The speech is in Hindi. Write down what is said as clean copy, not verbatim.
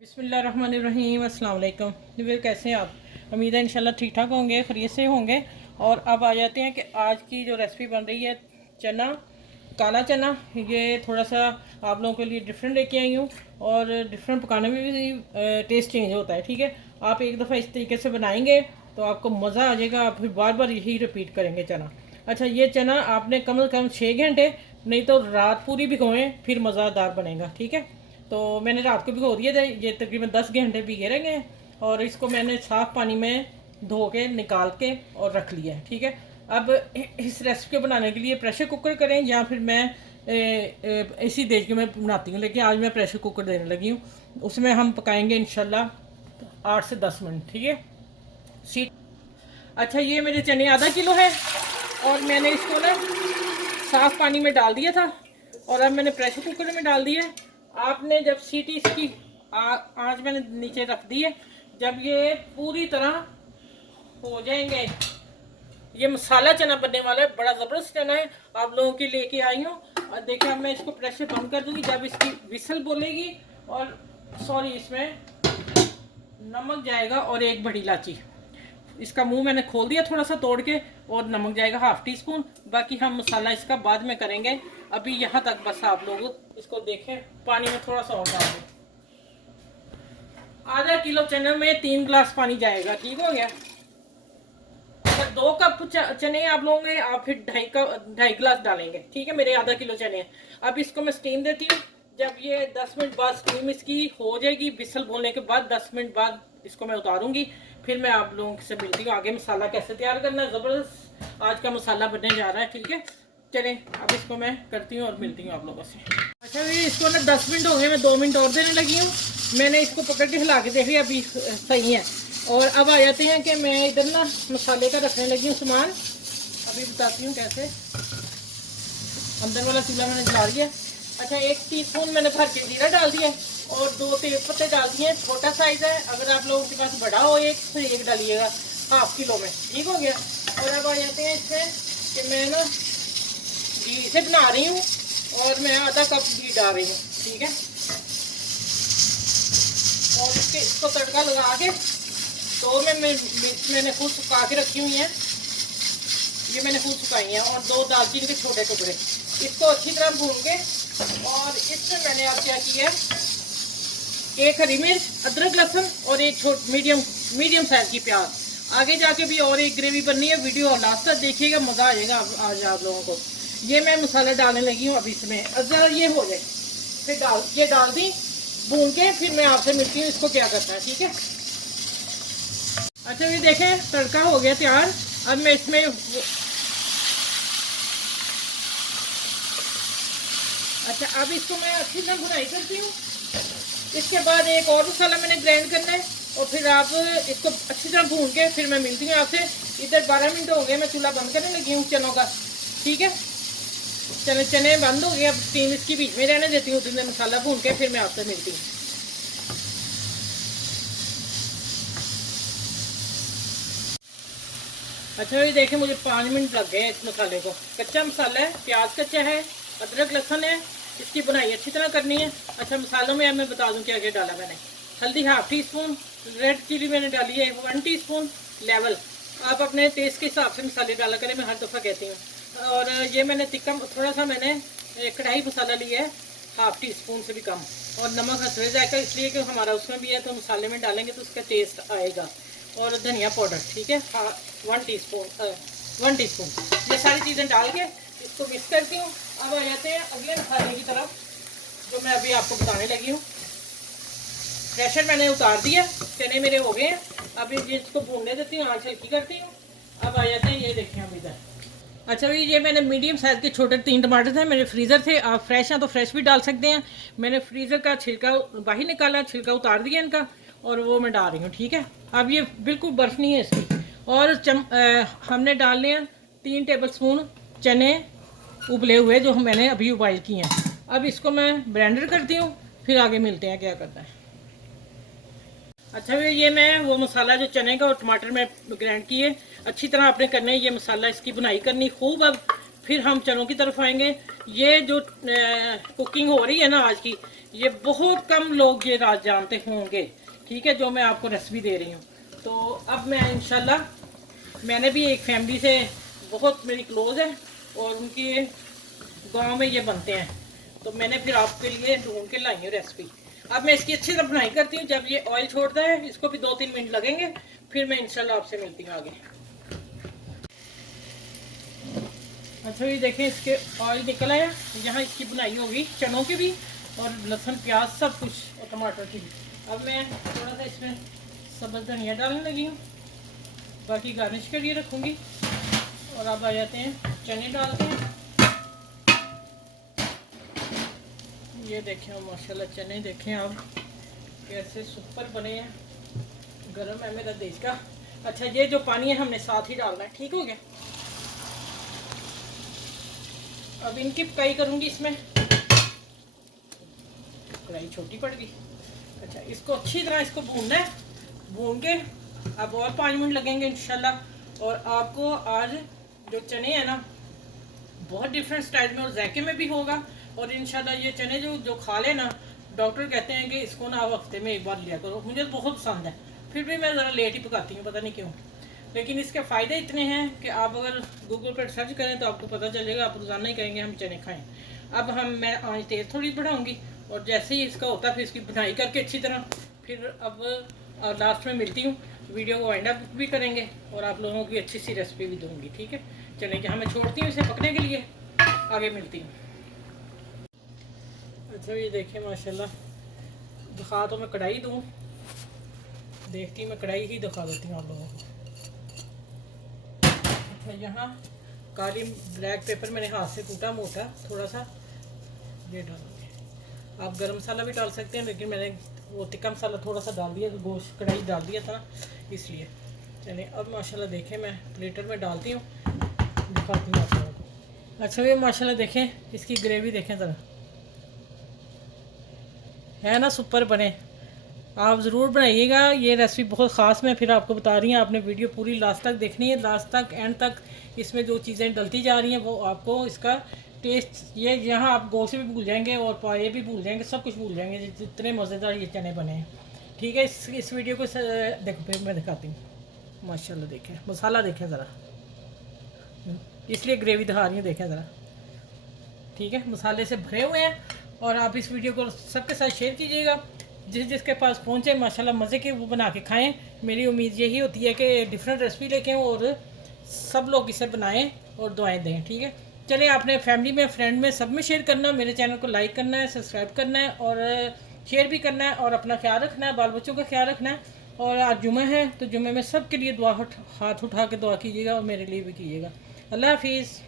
बिस्मिल्लाहिर्रहमानिर्रहीम अस्सलाम वालेकुम। कैसे हैं आप? उम्मीद है इंशाल्लाह ठीक ठाक होंगे, खैरियत से होंगे। और अब आ जाते हैं कि आज की जो रेसिपी बन रही है चना, काला चना। ये थोड़ा सा आप लोगों के लिए डिफरेंट लेके आई हूँ और डिफरेंट पकाने में भी टेस्ट चेंज होता है। ठीक है, आप एक दफ़ा इस तरीके से बनाएंगे तो आपको मज़ा आ जाएगा, आप फिर बार बार यही रिपीट करेंगे चना। अच्छा, ये चना आपने कम से कम 6 घंटे नहीं तो रात पूरी भिगोएं, फिर मज़ेदार बनेगा। ठीक है, तो मैंने रात को भिगो दिए थे, ये तकरीबन 10 घंटे भिगे रहेंगे और इसको मैंने साफ़ पानी में धो के निकाल के और रख लिया है। ठीक है, अब इस रेसिपी को बनाने के लिए प्रेशर कुकर करें या फिर मैं इसी देश के मैं बनाती हूँ, लेकिन आज मैं प्रेशर कुकर देने लगी हूँ। उसमें हम पकाएंगे इंशाल्लाह 8 से 10 मिनट। ठीक है, सीट। अच्छा, ये मेरे चने आधा किलो है और मैंने इसको ना साफ़ पानी में डाल दिया था और अब मैंने प्रेशर कुकर में डाल दिया है। आपने जब सीटी इसकी आँच मैंने नीचे रख दी है, जब ये पूरी तरह हो जाएंगे, ये मसाला चना बनने वाला है, बड़ा ज़बरदस्त चना है, आप लोगों के लेके आई हूँ। और देखिए, अब मैं इसको प्रेशर बंद कर दूँगी जब इसकी विसल बोलेगी। और सॉरी, इसमें नमक जाएगा और एक बड़ी इलायची, इसका मुंह मैंने खोल दिया थोड़ा सा तोड़ के, और नमक जाएगा ½ टी स्पून। बाकी हम मसाला इसका बाद में करेंगे, अभी यहाँ तक बस आप लोग इसको देखें। पानी में थोड़ा सा और डाल दें, आधा किलो चने में 3 गिलास पानी जाएगा। ठीक हो गया? अगर 2 कप चने आप लोगे, आप फिर 2.5 गिलास डालेंगे। ठीक है, मेरे आधा किलो चने हैं। अब इसको मैं स्टीम देती हूँ। जब ये 10 मिनट बाद स्टीम इसकी हो जाएगी, बिसल बोलने के बाद 10 मिनट बाद इसको मैं उतारूंगी, फिर मैं आप लोगों से मिलती हूँ। आगे मसाला कैसे तैयार करना है, ज़बरदस्त आज का मसाला बनने जा रहा है। ठीक है, चलें अब इसको मैं करती हूँ और मिलती हूँ आप लोगों से। अच्छा भाई, इसको ना 10 मिनट हो गए, मैं 2 मिनट और देने लगी हूँ। मैंने इसको पकड़ के हिला के देख लिया, अभी सही है। और अब आ जाते हैं कि मैं इधर ना मसाले का रखने लगी हूँ सामान। अभी बताती हूँ कैसे। अंदर वाला चूल्हा मैंने जला लिया। अच्छा, 1 टीस्पून मैंने भर के जीरा डाल दिया और 2 तेज पत्ते डाल दिए। छोटा साइज है, अगर आप लोगों के पास बड़ा हो तो एक डालिएगा ½ किलो में। ठीक हो गया? और अब आ जाते हैं इसमें कि मैं ना घी से बना रही हूँ और मैं आधा कप घी डाल रही हूँ। ठीक है, और इसको तड़का लगा के तो मैंने खूब सुखा के रखी हुई है, ये मैंने खूब सुखाई है। और 2 दालचीनी के छोटे टुकड़े, इसको अच्छी तरह भून के, और इसमें मैंने अब क्या किया है, 1 हरी मिर्च, अदरक लहसुन और 1 मीडियम साइज की प्याज। आगे जाके भी और एक ग्रेवी बननी है, वीडियो लास्ट तक देखिएगा, मज़ा आ जाएगा आज आप लोगों को। ये मैं मसाला डालने लगी हूँ। अब इसमें ज़रा ये हो जाए फिर डाल दी भून के, फिर मैं आपसे मिलती हूँ इसको क्या करना है। ठीक है? अच्छा, ये देखें तड़का हो गया तैयार। अब मैं इसमें अच्छा, अब इसको मैं अच्छी तरह भुनाई करती हूँ। इसके बाद एक और मसाला मैंने ग्राइंड करना है और फिर आप इसको अच्छी तरह भून के फिर मैं मिलती हूँ आपसे। इधर 12 मिनट हो गए, मैं चूल्हा बंद करने लगी हूँ चनों का। ठीक है, चने बंद हो गए। अब स्टीम इसकी बीच में रहने देती हूँ, फिर मसाला भून के फिर मैं आपसे मिलती हूँ। अच्छा, ये देखें, मुझे 5 मिनट लग गए इस मसाले को। कच्चा मसाला है, प्याज कच्चा है, अदरक लहसुन है, इसकी बुनाई अच्छी तरह करनी है। अच्छा, मसालों में अब मैं बता दूं क्या क्या डाला मैंने। हल्दी ½ टी स्पून, रेड चिली मैंने डाली है 1 टीस्पून लेवल। आप अपने टेस्ट के हिसाब से मसाले डाला करें, मैं हर दफ़ा कहती हूँ। और ये मैंने तिक्का थोड़ा सा मैंने कढ़ाई मसाला लिया है ½ टी स्पून से भी कम। और नमक हंसवे जाएगा, इसलिए कि हमारा उसमें भी है, तो मसाले में डालेंगे तो उसका टेस्ट आएगा। और धनिया पाउडर, ठीक है, 1 टीस्पून। ये सारी चीज़ें डाल के इसको मिक्स करती हूँ। अब आ जाते हैं अगले मसाले की तरफ, जो मैं अभी आपको बताने लगी हूँ। प्रेशर मैंने उतार दिया, चने मेरे हो गए हैं। अभी इसको भूनने देती हूँ, आँच हल्की करती हूँ। अब आ जाते हैं, ये देखें हम इधर। अच्छा भाई, ये मैंने मीडियम साइज़ के छोटे 3 टमाटर थे, मेरे फ्रीज़र थे। आप फ्रेश हैं तो फ्रेश भी डाल सकते हैं। मैंने फ्रीज़र का छिलका बाहर निकाला, छिलका उतार दिया इनका, और वो मैं डाल रही हूँ। ठीक है, अब ये बिल्कुल बर्फ़ नहीं है इसकी। और हमने डालने हैं 3 टेबल स्पून चने उबले हुए, जो मैंने अभी उबाइल किए हैं। अब इसको मैं ब्लेंडर करती हूँ, फिर आगे मिलते हैं क्या करना है। अच्छा भाई, ये मैं वो मसाला जो चने का और टमाटर में ग्राइंड किए, अच्छी तरह आपने करना है ये मसाला, इसकी बुनाई करनी खूब। अब फिर हम चनों की तरफ आएंगे। ये जो कुकिंग हो रही है ना आज की, ये बहुत कम लोग ये राज जानते होंगे, ठीक है, जो मैं आपको रेसिपी दे रही हूँ। तो अब मैं इंशाल्लाह, मैंने भी एक फैमिली से बहुत मेरी क्लोज है और उनके गांव में ये बनते हैं, तो मैंने फिर आपके लिए ढूंढ के लाई हूँ रेसिपी। अब मैं इसकी अच्छी तरह बनाई करती हूँ। जब ये ऑयल छोड़ता है, इसको भी 2-3 मिनट लगेंगे, फिर मैं इंशाल्लाह आपसे मिलती हूँ आगे। अच्छा ये देखें, इसके ऑयल निकल आया। यहाँ इसकी बुनाई होगी चनों की भी, और लहसुन प्याज सब कुछ, और टमाटर की भी। अब मैं थोड़ा सा इसमें सब्ज़ धनिया डालने लगी हूँ, बाकी गार्निश के लिए रखूँगी। और अब आ जाते हैं, चने डालते हैं। ये देखें माशाल्लाह, चने देखें आप कैसे सुपर बने हैं। गरम है मेरा देश का। अच्छा ये जो पानी है हमने साथ ही डालना है, ठीक हो गया। अब इनकी फ्राई करूँगी इसमें, कढ़ाई छोटी पड़ गई। अच्छा इसको अच्छी तरह इसको भूनना है, भून के अब और 5 मिनट लगेंगे इंशाल्लाह। और आपको आज जो चने हैं ना, बहुत डिफरेंट स्टाइल में और जायके में भी होगा। और इंशाल्लाह ये चने जो खा लेना, डॉक्टर कहते हैं कि इसको ना आप हफ्ते में एक बार लिया करो। मुझे तो बहुत पसंद है, फिर भी मैं ज़रा लेट ही पकाती हूँ, पता नहीं क्यों। लेकिन इसके फ़ायदे इतने हैं कि आप अगर गूगल पर सर्च करें तो आपको पता चलेगा, आप रोज़ाना ही कहेंगे हम चने खाएँ। अब मैं आँच तेज़ थोड़ी बढ़ाऊँगी, और जैसे ही इसका होता है फिर इसकी बुनाई करके अच्छी तरह, फिर अब लास्ट में मिलती हूँ। वीडियो को वाइंड अप भी करेंगे और आप लोगों की अच्छी सी रेसिपी भी दूँगी, ठीक है। चने की मैं छोड़ती हूँ इसे पकने के लिए, आगे मिलती हूँ। अच्छा ये देखिए माशाल्लाह, दिखा तो मैं कढ़ाई दूँ, देखती मैं कढ़ाई ही दिखा देती हूँ आप लोगों को। अच्छा यहाँ काली ब्लैक पेपर मैंने हाथ से कूटा मोटा थोड़ा सा, ये डालूँगी। आप गरम मसाला भी डाल सकते हैं, लेकिन मैंने वो टिक्का मसाला थोड़ा सा डाल दिया, गोश्त कढ़ाई डाल दिया था इसलिए। चलिए अब माशाल्लाह देखें, मैं प्लेटर में डालती हूँ, दिखाती हूँ आप लोगों को। अच्छा ये माशाल्लाह देखें, इसकी ग्रेवी देखें ज़रा, है ना सुपर बने। आप ज़रूर बनाइएगा, ये रेसिपी बहुत ख़ास मैं फिर आपको बता रही हैं। आपने वीडियो पूरी लास्ट तक देखनी है, लास्ट तक एंड तक। इसमें जो चीज़ें डलती जा रही हैं वो आपको इसका टेस्ट, ये यहाँ आप गोश्त भी भूल जाएंगे और पाए भी भूल जाएंगे, सब कुछ भूल जाएंगे, जितने मज़ेदार ये चने बने हैं, ठीक है। इस वीडियो को देखो, फिर मैं दिखाती हूँ। माशाल्लाह देखें मसाला, देखें ज़रा, इसलिए ग्रेवी दिखा रही हूँ, देखें ज़रा, ठीक है। मसाले से भरे हुए हैं। और आप इस वीडियो को सबके साथ शेयर कीजिएगा, जिसके पास पहुँचे माशाल्लाह मज़े के वो बना के खाएं। मेरी उम्मीद यही होती है कि डिफरेंट रेसिपी लेके और सब लोग इसे बनाएं और दुआएं दें, ठीक है। चलिए आपने फैमिली में, फ्रेंड में, सब में शेयर करना, मेरे चैनल को लाइक करना है, सब्सक्राइब करना है और शेयर भी करना है, और अपना ख्याल रखना है, बाल बच्चों का ख्याल रखना है। और आज जुम्मा है तो जुम्मे में सब के लिए दुआ, हाथ उठा के दुआ कीजिएगा और मेरे लिए भी कीजिएगा। अल्लाह हाफिज़।